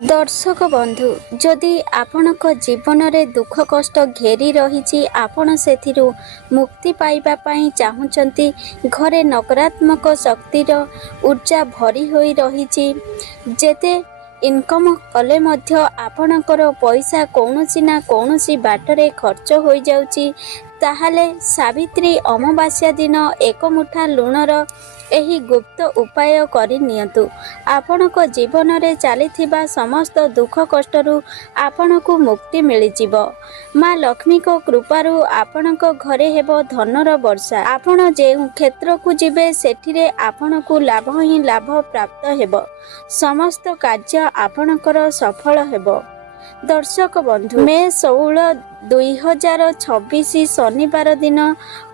दर्शक बंधु जदि आपणक जीवन में दुख कष्ट घेरी रही आपण से मुक्ति पाइबा पई चाहुचंती घरे नकारात्मक शक्तिर ऊर्जा भरी होई रही जेते इनकम कले मध्य आपणकर पैसा कौनसी ना कौनसी बाटरे खर्च हो जाउची ताहाले सावित्री अमावास्या दिन एक मुठा लुणर एही गुप्त उपाय करि नियंतु। आपणक जीवन में चली समस्त दुख कष्टरू आपणकु मुक्ति मिलिजिव। माँ लक्ष्मी को कृपारू आपणक घरे हेबो धनर वर्षा। आपण जे क्षेत्र को जिबे सेठिरे आपणकु लाभ ही लाभ प्राप्त हेबो। समस्त कार्य आपणकर सफल हेबो। दर्शक बंधु मे 16 2026 शनिवार दिन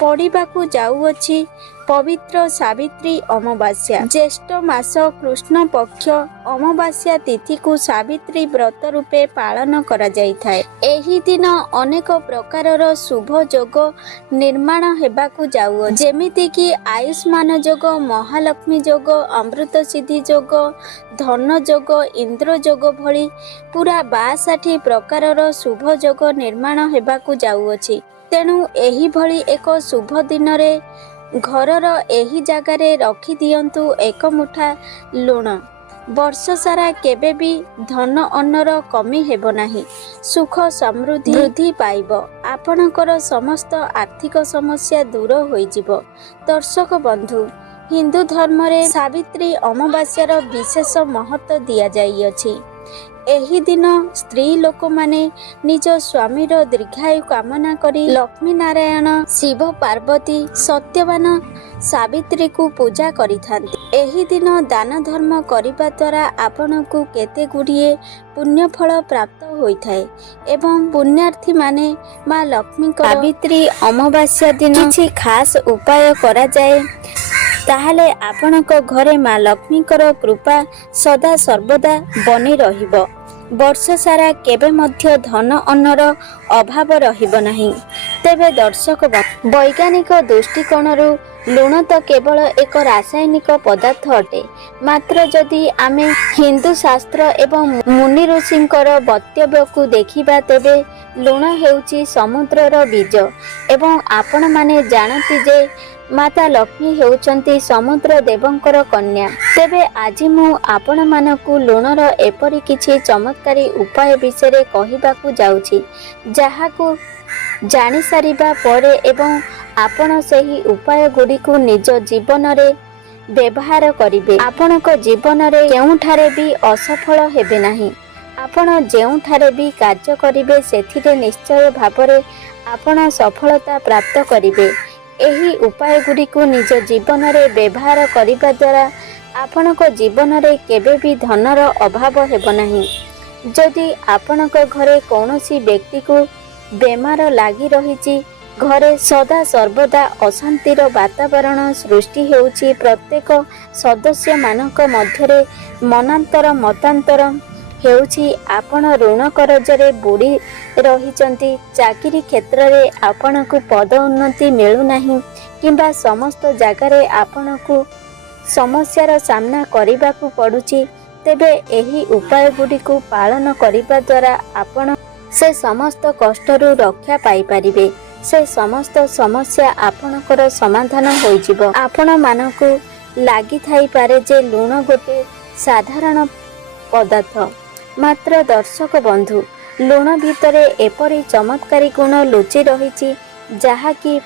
पड़िबाकु जाउअछि पवित्र सावित्री अमावास्या। ज्येष्ठ मास कृष्ण पक्ष अमावास्या तिथि को सावित्री व्रत रूपे पालन करा जाइथाय। एही दिन अनेक प्रकारर शुभ योग निर्माण हेबाकु जाउअ जेमिति कि आयुष्मान योग, महालक्ष्मी योग, अमृत सिद्धि योग, धन योग, इंद्र योग भली पूरा 62 प्रकारर शुभ योग निर्माण हेबाकु जाउअछि। तेणु एही भली एक शुभ दिन रे घरर एही जगारे रखी दियंतु एक मुठा लुण। वर्ष सारा केबे भी धन अन्नर कमी हेबो नाही। सुख समृद्धि वृद्धि पाइब। आपणकर समस्त आर्थिक समस्या दूर होइजिब। दर्शक बंधु हिंदू धर्म रे सावित्री अमावास्यार विशेष महत्व दिया जाइअछि। एही दिन स्त्री लोक माने निज स्वामीर दीर्घायु कामना करी लक्ष्मी नारायण, शिव पार्वती, सत्यवान सावित्री को पूजा करिथांती। एही दिन दान धर्म करिबा द्वारा आपनकु केते गुड़िए पुण्य फल प्राप्त होइथाय एवं पुण्यार्थी माने माँ लक्ष्मी सावित्री अमावास्या दिन किछि खास उपाय करा जाए ताहले आपणक घरे माँ लक्ष्मीकर कृपा सदा सर्वदा बनी रहिब। वर्ष सारा केबे मध्य धन अन्नर अभाव रहिब नाही। तेबे दर्शक वैज्ञानिक दृष्टिकोणरू लुण तो केवल एक रासायनिक पदार्थ अटे। मात्र जदि आमे हिंदू शास्त्र एवं मुनि ऋषिंकर वक्तव्य को देखिबा तेबे लुण हेउची समुद्रर बीज एवं आपण माने जानती जे माता लक्ष्मी हेउचंती समुद्र देवंकर कन्या। तेबे आज मु आपण मानकु लुणर एपरि किछि चमत्कारी उपाय विषय कहिबाकु जाउछि जाहाकु जानि सारिबा परे एवं आपण सही उपाय गुडी को निज जीवन रे व्यवहार करिवे। आपणक जीवन रे केउठारे भी असफल हेबे नाही। आपण जेउठारे भी कार्य करिवे सेथिरे निश्चय भावरे आपण सफलता प्राप्त करिवे। एही उपाय गुडी को निज जीवन रे व्यवहार करिबा द्वारा आपणक जीवन रे केबे भी धनर अभाव हेबो नाही। जदि आपणक घरे कौनसी व्यक्ति को बेमार लागि रहिछि, घरे सदा सर्वदा अशांतिर वातावरण सृष्टि हेउछि, प्रत्येक सदस्य मानक मध्यरे मनांतर मतांतर हेउछि, आपण ऋण करजरे बुड़ी रहिचंती, चाकरी क्षेत्र रे आपणकु पद उन्नति मिलु नाही किंबा समस्त जगारे आपणकु समस्यार सामना करिबाकु पडुछि, तेबे एही उपाय गुडी को पालन करिबा द्वारा आपण से समस्त कष्टरू रक्षा पाई परिबे। से समस्त समस्या आपणकर समाधान होइजिबो। आपण मानकु लागि थाई पारे जे लुण गोटे साधारण पदार्थ, मात्र दर्शक बंधु लुण भितरे एपरि चमत्कारी गुण लुचि रहिछि जहाँकि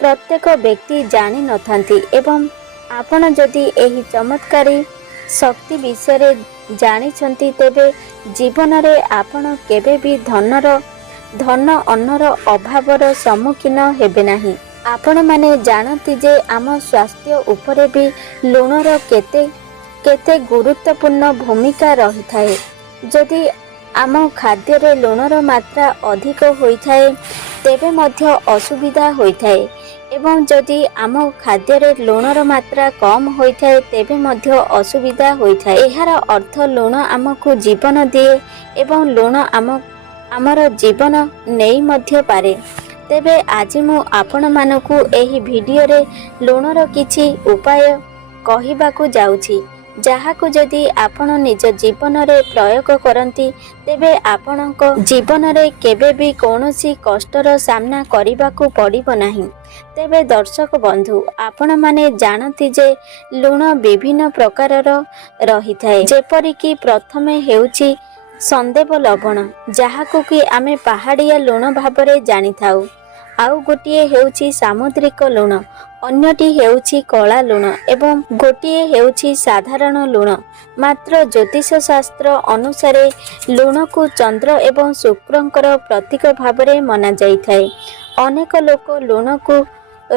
प्रत्येक व्यक्ति जानि नथांती एवं आपण जदि एही चमत्कारी शक्ति विषय जानिछंती तेबे जीवन रे आपण केबे भी धन अन्नर अभावर सम्मुखीन हेबे नाही। आपण माने जानती जे आम स्वास्थ्य उपरे भी लुणर केते गुरुत्वपूर्ण भूमिका रही थाए। जदि आम खाद्य रे लुणर मात्रा अधिक होई थाए तेबे मध्य असुविधा होई थाए एवं जदि आम खाद्य रे लुणर मात्रा कम होई थाए तेबे मध्य असुविधा होई थाए। एहार अर्थ लुण आमको जीवन दिए एवं लुण आमर जीवन नेई मध्य पारे। तेबे आज मु आपण मानकु एही वीडियो रे लुणर किछि उपाय कहिबाकु जाउछि ଯାହାକୁ ଯଦି ଆପଣ ନିଜ ଜୀବନରେ ପ୍ରୟୋଗ କରନ୍ତି ତେବେ ଆପଣଙ୍କ ଜୀବନରେ କେବେ ବି କୌଣସି କଷ୍ଟର ସାମ୍ନା କରିବାକୁ ପଡ଼ିବ ନାହିଁ। ତେବେ ଦର୍ଶକ ବନ୍ଧୁ, ଆପଣମାନେ ଜାଣନ୍ତି ଯେ ଲୁଣ ବିଭିନ୍ନ ପ୍ରକାରର ରହିଥାଏ। ଯେପରିକି ପ୍ରଥମେ ହେଉଛି ସନ୍ଦେବ ଲବଣ, ଯାହାକୁ କି ଆମେ ପାହାଡ଼ିଆ ଲୁଣ ଭାବରେ ଜାଣିଥାଉ। ଆଉ ଗୋଟିଏ ହେଉଛି ସାମୁଦ୍ରିକ ଲୁଣ, ଅନ୍ୟଟି ହେଉଛି କଳା ଲୁଣ ଏବଂ ଗୋଟିଏ ହେଉଛି ସାଧାରଣ ଲୁଣ। ମାତ୍ର ଜ୍ୟୋତିଷ ଶାସ୍ତ୍ର ଅନୁସାରେ ଲୁଣକୁ ଚନ୍ଦ୍ର ଏବଂ ଶୁକ୍ରଙ୍କର ପ୍ରତୀକ ଭାବରେ ମନାଯାଇଥାଏ। ଅନେକ ଲୋକ ଲୁଣକୁ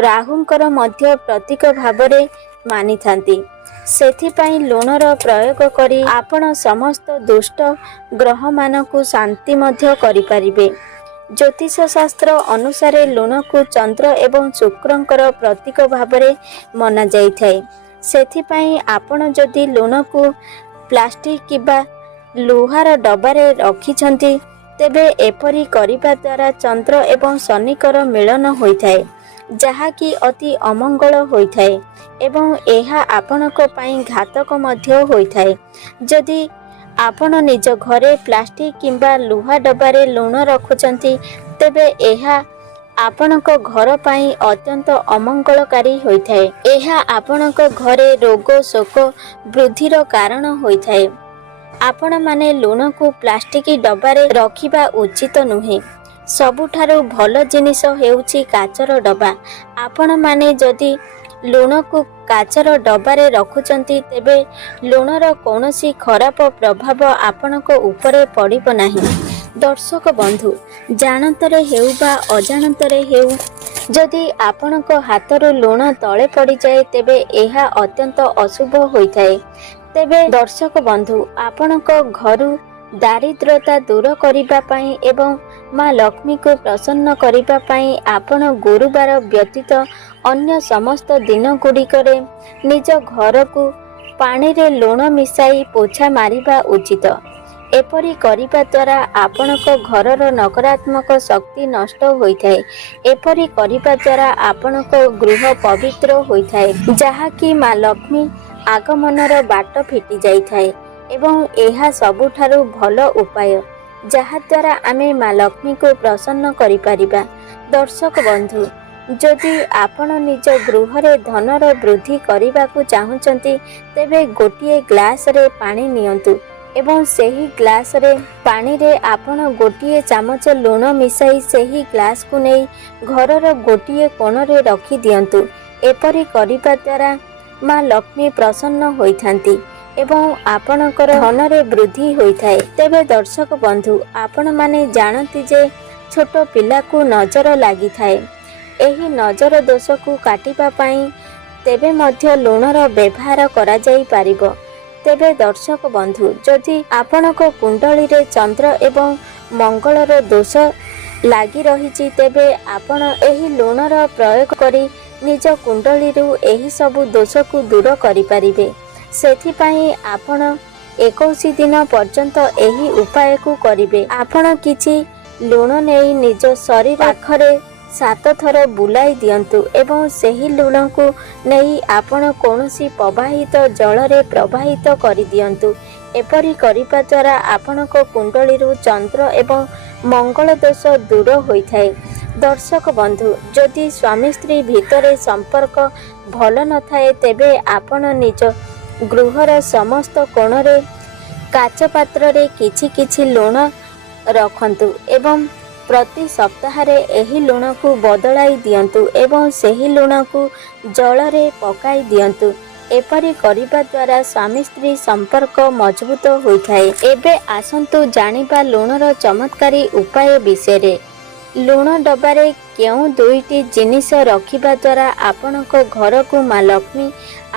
ରାହୁଙ୍କର ମଧ୍ୟ ପ୍ରତୀକ ଭାବରେ ମାନିଥାନ୍ତି। ସେଥିପାଇଁ ଲୁଣର ପ୍ରୟୋଗ କରି ଆପଣ ସମସ୍ତ ଦୁଷ୍ଟ ଗ୍ରହମାନଙ୍କୁ ଶାନ୍ତି ମଧ୍ୟ କରିପାରିବେ। ଜ୍ୟୋତିଷ ଶାସ୍ତ୍ର ଅନୁସାରେ ଲୁଣକୁ ଚନ୍ଦ୍ର ଏବଂ ଶୁକ୍ରଙ୍କର ପ୍ରତୀକ ଭାବରେ ମନାଯାଇଥାଏ। ସେଥିପାଇଁ ଆପଣ ଯଦି ଲୁଣକୁ ପ୍ଲାଷ୍ଟିକ କିମ୍ବା ଲୁହାର ଡବାରେ ରଖିଛନ୍ତି ତେବେ ଏପରି କରିବା ଦ୍ୱାରା ଚନ୍ଦ୍ର ଏବଂ ଶନିଙ୍କର ମିଳନ ହୋଇଥାଏ, ଯାହାକି ଅତି ଅମଙ୍ଗଳ ହୋଇଥାଏ ଏବଂ ଏହା ଆପଣଙ୍କ ପାଇଁ ଘାତକ ମଧ୍ୟ ହୋଇଥାଏ। ଯଦି ଆପଣ ନିଜ ଘରେ ପ୍ଲାଷ୍ଟିକ କିମ୍ବା ଲୁହା ଡବାରେ ଲୁଣ ରଖୁଛନ୍ତି ତେବେ ଏହା ଆପଣଙ୍କ ଘର ପାଇଁ ଅତ୍ୟନ୍ତ ଅମଙ୍ଗଳକାରୀ ହୋଇଥାଏ। ଏହା ଆପଣଙ୍କ ଘରେ ରୋଗ ଶୋକ ବୃଦ୍ଧିର କାରଣ ହୋଇଥାଏ। ଆପଣମାନେ ଲୁଣକୁ ପ୍ଲାଷ୍ଟିକ ଡବାରେ ରଖିବା ଉଚିତ ନୁହେଁ। ସବୁଠାରୁ ଭଲ ଜିନିଷ ହେଉଛି କାଚର ଡବା। ଆପଣମାନେ ଯଦି ଲୁଣକୁ କାଚର ଡବାରେ ରଖୁଛନ୍ତି ତେବେ ଲୁଣର କୌଣସି ଖରାପ ପ୍ରଭାବ ଆପଣଙ୍କ ଉପରେ ପଡ଼ିବ ନାହିଁ। ଦର୍ଶକ ବନ୍ଧୁ, ଜାଣତରେ ହେଉ ବା ଅଜାଣତରେ ହେଉ, ଯଦି ଆପଣଙ୍କ ହାତରୁ ଲୁଣ ତଳେ ପଡ଼ିଯାଏ ତେବେ ଏହା ଅତ୍ୟନ୍ତ ଅଶୁଭ ହୋଇଥାଏ। ତେବେ ଦର୍ଶକ ବନ୍ଧୁ, ଆପଣଙ୍କ ଘରୁ ଦାରିଦ୍ର୍ୟତା ଦୂର କରିବା ପାଇଁ ଏବଂ ମା ଲକ୍ଷ୍ମୀଙ୍କୁ ପ୍ରସନ୍ନ କରିବା ପାଇଁ ଆପଣ ଗୁରୁବାର ବ୍ୟତୀତ ଅନ୍ୟ ସମସ୍ତ ଦିନ ଗୁଡ଼ିକରେ ନିଜ ଘରକୁ ପାଣିରେ ଲୁଣ ମିଶାଇ ପୋଛା ମାରିବା ଉଚିତ। ଏପରି କରିବା ଦ୍ୱାରା ଆପଣଙ୍କ ଘରର ନକାରାତ୍ମକ ଶକ୍ତି ନଷ୍ଟ ହୋଇଥାଏ। ଏପରି କରିବା ଦ୍ୱାରା ଆପଣଙ୍କ ଗୃହ ପବିତ୍ର ହୋଇଥାଏ, ଯାହାକି ମା ଲକ୍ଷ୍ମୀ ଆଗମନର ବାଟ ଫିଟି ଯାଇଥାଏ ଏବଂ ଏହା ସବୁଠାରୁ ଭଲ ଉପାୟ ଯାହାଦ୍ୱାରା ଆମେ ମା ଲକ୍ଷ୍ମୀଙ୍କୁ ପ୍ରସନ୍ନ କରିପାରିବା। ଦର୍ଶକ ବନ୍ଧୁ, ଯଦି ଆପଣ ନିଜ ଗୃହରେ ଧନର ବୃଦ୍ଧି କରିବାକୁ ଚାହୁଁଛନ୍ତି ତେବେ ଗୋଟିଏ ଗ୍ଲାସରେ ପାଣି ନିଅନ୍ତୁ ଏବଂ ସେହି ଗ୍ଲାସରେ ପାଣିରେ ଆପଣ ଗୋଟିଏ ଚାମଚ ଲୁଣ ମିଶାଇ ସେହି ଗ୍ଲାସକୁ ନେଇ ଘରର ଗୋଟିଏ କୋଣରେ ରଖିଦିଅନ୍ତୁ। ଏପରି କରିବା ଦ୍ୱାରା ମା ଲକ୍ଷ୍ମୀ ପ୍ରସନ୍ନ ହୋଇଥାନ୍ତି ଏବଂ ଆପଣଙ୍କର ଧନରେ ବୃଦ୍ଧି ହୋଇଥାଏ। ତେବେ ଦର୍ଶକ ବନ୍ଧୁ, ଆପଣମାନେ ଜାଣନ୍ତି ଯେ ଛୋଟ ପିଲାକୁ ନଜର ଲାଗିଥାଏ। ଏହି ନଜର ଦୋଷକୁ କାଟିବା ପାଇଁ ତେବେ ମଧ୍ୟ ଲୁଣର ବ୍ୟବହାର କରାଯାଇପାରିବ। ତେବେ ଦର୍ଶକ ବନ୍ଧୁ, ଯଦି ଆପଣଙ୍କ କୁଣ୍ଡଳୀରେ ଚନ୍ଦ୍ର ଏବଂ ମଙ୍ଗଳର ଦୋଷ ଲାଗି ରହିଛି ତେବେ ଆପଣ ଏହି ଲୁଣର ପ୍ରୟୋଗ କରି ନିଜ କୁଣ୍ଡଳୀରୁ ଏହି ସବୁ ଦୋଷକୁ ଦୂର କରିପାରିବେ। ସେଥିପାଇଁ ଆପଣ 21 ଦିନ ପର୍ଯ୍ୟନ୍ତ ଏହି ଉପାୟକୁ କରିବେ। ଆପଣ କିଛି ଲୁଣ ନେଇ ନିଜ ଶରୀର ପାଖରେ 7 ଥର ବୁଲାଇ ଦିଅନ୍ତୁ ଏବଂ ସେହି ଲୁଣକୁ ନେଇ ଆପଣ କୌଣସି ପ୍ରବାହିତ ଜଳରେ ପ୍ରବାହିତ କରିଦିଅନ୍ତୁ। ଏପରି କରିବା ଦ୍ୱାରା ଆପଣଙ୍କ କୁଣ୍ଡଳୀରୁ ଚନ୍ଦ୍ର ଏବଂ ମଙ୍ଗଳ ଦୋଷ ଦୂର ହୋଇଥାଏ। ଦର୍ଶକ ବନ୍ଧୁ, ଯଦି ସ୍ୱାମୀ ସ୍ତ୍ରୀ ଭିତରେ ସମ୍ପର୍କ ଭଲ ନଥାଏ ତେବେ ଆପଣ ନିଜ ଗୃହର ସମସ୍ତ କୋଣରେ କାଚ ପାତ୍ରରେ କିଛି କିଛି ଲୁଣ ରଖନ୍ତୁ ଏବଂ ପ୍ରତି ସପ୍ତାହରେ ଏହି ଲୁଣକୁ ବଦଳାଇ ଦିଅନ୍ତୁ ଏବଂ ସେହି ଲୁଣକୁ ଜଳରେ ପକାଇ ଦିଅନ୍ତୁ। ଏପରି କରିବା ଦ୍ୱାରା ସ୍ୱାମୀ ସ୍ତ୍ରୀ ସମ୍ପର୍କ ମଜବୁତ ହୋଇଥାଏ। ଏବେ ଆସନ୍ତୁ ଜାଣିବା ଲୁଣର ଚମତ୍କାରୀ ଉପାୟ ବିଷୟରେ। ଲୁଣ ଡବାରେ କେଉଁ 2ଟି ଜିନିଷ ରଖିବା ଦ୍ୱାରା ଆପଣଙ୍କ ଘରକୁ ମା ଲକ୍ଷ୍ମୀ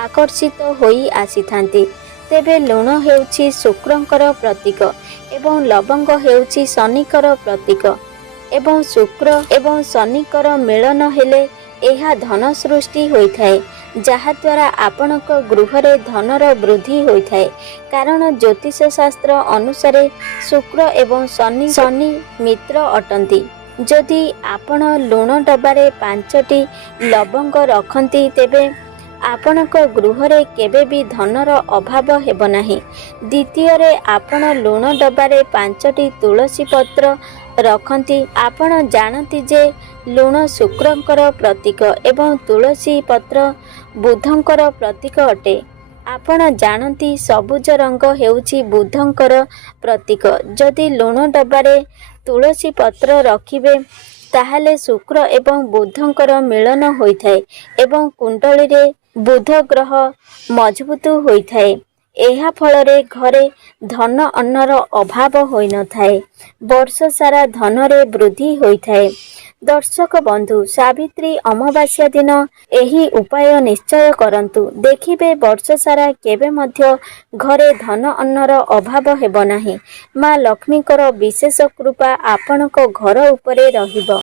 ଆକର୍ଷିତ ହୋଇ ଆସିଥାନ୍ତି। ତେବେ ଲୁଣ ହେଉଛି ଶୁକ୍ରଙ୍କର ପ୍ରତୀକ ଏବଂ ଲବଙ୍ଗ ହେଉଛି ଶନିଙ୍କର ପ୍ରତୀକ ଏବଂ ଶୁକ୍ର ଏବଂ ଶନିଙ୍କର ମିଳନ ହେଲେ ଏହା ଧନ ସୃଷ୍ଟି ହୋଇଥାଏ, ଯାହାଦ୍ୱାରା ଆପଣଙ୍କ ଗୃହରେ ଧନର ବୃଦ୍ଧି ହୋଇଥାଏ। କାରଣ ଜ୍ୟୋତିଷ ଶାସ୍ତ୍ର ଅନୁସାରେ ଶୁକ୍ର ଏବଂ ଶନି ମିତ୍ର ଅଟନ୍ତି। ଯଦି ଆପଣ ଲୁଣ ଡବାରେ 5ଟି ଲବଙ୍ଗ ରଖନ୍ତି ତେବେ ଆପଣଙ୍କ ଗୃହରେ କେବେ ବି ଧନର ଅଭାବ ହେବ ନାହିଁ। ଦ୍ୱିତୀୟରେ, ଆପଣ ଲୁଣ ଡବାରେ 5ଟି ତୁଳସୀ ପତ୍ର ରଖନ୍ତି। ଆପଣ ଜାଣନ୍ତି ଯେ ଲୁଣ ଶୁକ୍ରଙ୍କର ପ୍ରତୀକ ଏବଂ ତୁଳସୀ ପତ୍ର ବୁଧଙ୍କର ପ୍ରତୀକ ଅଟେ। ଆପଣ ଜାଣନ୍ତି ସବୁଜ ରଙ୍ଗ ହେଉଛି ବୁଧଙ୍କର ପ୍ରତୀକ। ଯଦି ଲୁଣ ଡବାରେ ତୁଳସୀ ପତ୍ର ରଖିବେ ତାହେଲେ ଶୁକ୍ର ଏବଂ ବୁଧଙ୍କର ମିଳନ ହୋଇଥାଏ ଏବଂ କୁଣ୍ଡଳୀରେ ବୁଧ ଗ୍ରହ ମଜବୁତ ହୋଇଥାଏ। ଏହା ଫଳରେ ଘରେ ଧନ ଅନ୍ନର ଅଭାବ ହୋଇନଥାଏ। ବର୍ଷ ସାରା ଧନରେ ବୃଦ୍ଧି ହୋଇଥାଏ। ଦର୍ଶକ ବନ୍ଧୁ, ସାବିତ୍ରୀ ଅମାବାସ୍ୟା ଦିନ ଏହି ଉପାୟ ନିଶ୍ଚୟ କରନ୍ତୁ। ଦେଖିବେ ବର୍ଷ ସାରା କେବେ ମଧ୍ୟ ଘରେ ଧନ ଅନ୍ନର ଅଭାବ ହେବ ନାହିଁ। ମା ଲକ୍ଷ୍ମୀଙ୍କର ବିଶେଷ କୃପା ଆପଣଙ୍କ ଘର ଉପରେ ରହିବ।